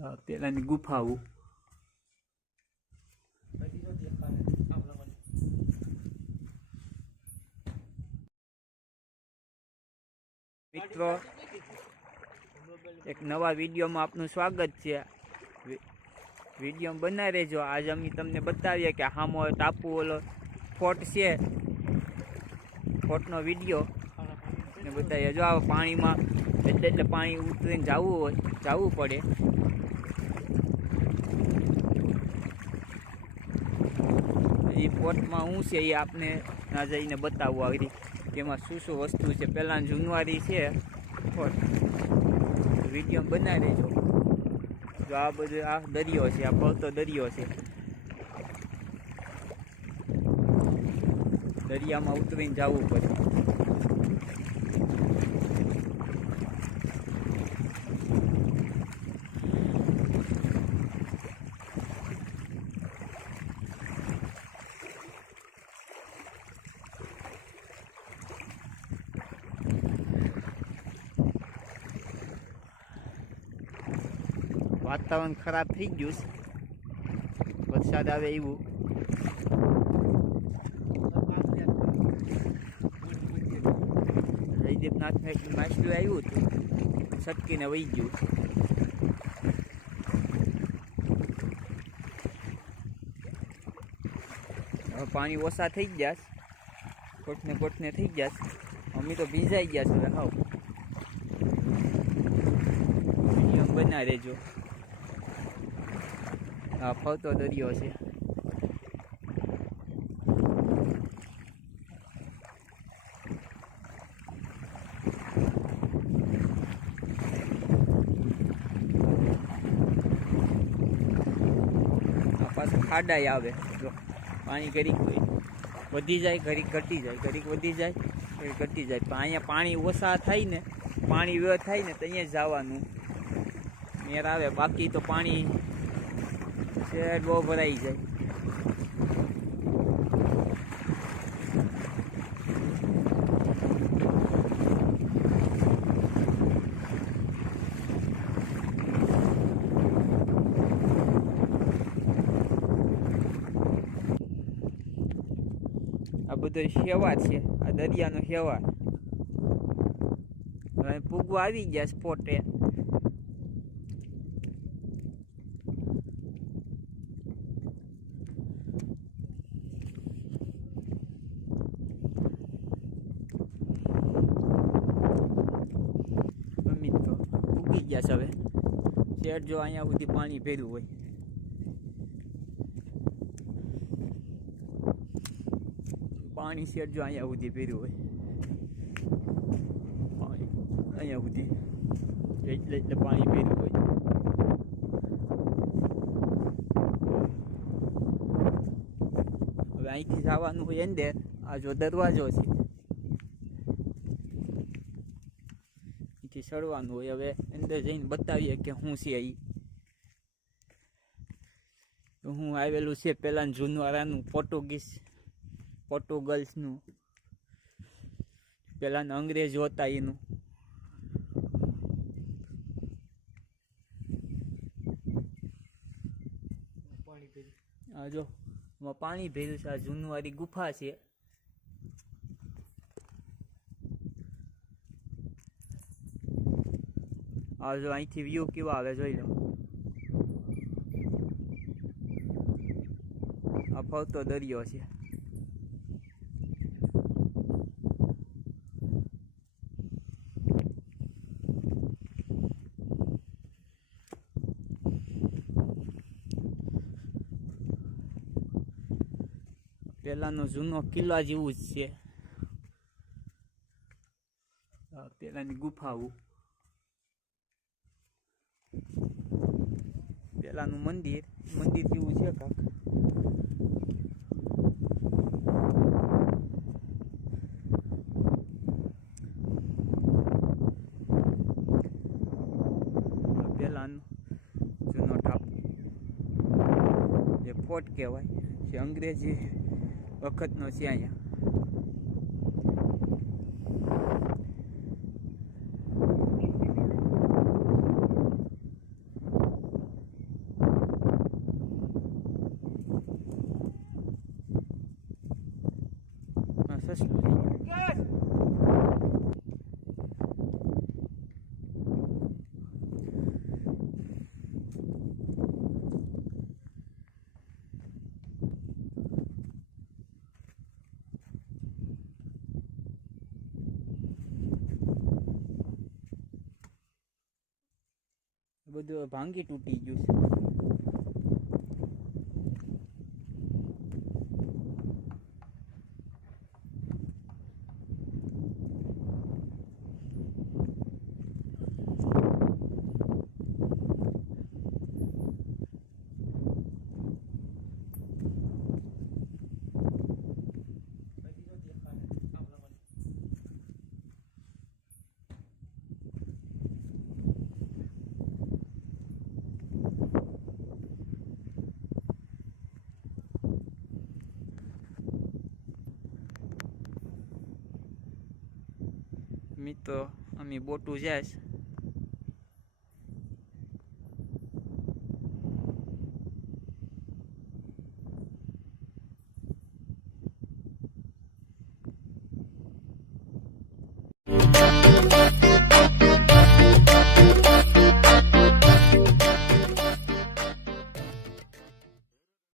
પેલાની ગુફાઓ મિત્રો, એક નવા વિડીયોમાં આપનું સ્વાગત છે। વિડીયો બનાવી રહેજો। આજ અમે તમને બતાવીએ કે હામો ટાપુ ઓલો ફોર્ટ છે, ફોર્ટનો વિડીયો ને બતાવીએ। જો આ પાણીમાં એટલે પાણી ઉતરીને જવું પડે। એ ફોર્ટમાં શું છે એ આપને ના જઈને બતાવવું આગળ કે એમાં શું શું વસ્તુ છે। પહેલાં જૂનવારી છે ફોર્ટ, વિડીયો બનાવી દેજો। જો આ બધું આ દરિયો છે, આ પડતો દરિયો છે। દરિયામાં ઉતરીને જવું પડે। વાતાવરણ ખરાબ થઈ ગયું છે, વરસાદ આવે એવું। જયદેવનાથમાં એક માછલું આવ્યું હતું, છટકીને વહી ગયું। હવે પાણી ઓછા થઈ ગયા, કોટને થઈ ગયા। અમે તો ભીજાઈ ગયા છે હવે હાવ। વિડીયો બનાવી રહેજો। આ ફરતો દરિયો છે। આ પાછું ખાડાઈ આવે, જો પાણી ઘડીક વધી જાય, ઘડીક ઘટી જાય, ઘડીક વધી જાય, ઘડીક ઘટી જાય। પણ અહીંયા પાણી ઓછા થાય ને, પાણી વ્યય થાય ને તો અહીંયા જવાનું મેર આવે। બાકી તો પાણી શેર બહુ ભરાઈ જાય। આ બધો હેવાર છે, આ દરિયાનો હેવાર। હવે પૂગવા આવી ગયા સ્પોટે। ઉગી ગયા છે હવે શેર, જો અહીંયા સુધી પાણી ભર્યું હોય। પાણી શેર જો અહીંયા સુધી ભર્યું હોય, પાણી અહીંયા સુધી એટલે પાણી ભર્યું હોય। હવે અહીંથી જવાનું હોય અંદર। આ જો દરવાજો છે, ચડવાનું હોય। હવે અંદર જઈને બતાવીએ કે શું છે એ। હું આવેલું છે પેલા જૂનવારાનું, પોર્ટુગલ્સનું, પેલા અંગ્રેજો હતા એનું। આ જો પાણી ભર્યું છે। આ જૂનવારી ગુફા છે। આ જો અહીંથી વ્યૂ કેવા આવે જોઈ લો। આ ફરતો દરિયો છે। પેલાનો જૂનો કિલ્લા જેવું જ છે। પેલાની ગુફાઓ, પેલાનું મંદિર જેવું છે કાંક। પેલાનો જૂનો ટાપુ જે ફોર્ટ કહેવાય છે, અંગ્રેજી વખતનો છે અહીંયા। મસલો થઈ ગયો. બધું ભાંગી તૂટી ગયું છે. મિત્રો અમે બોટું જાય છે.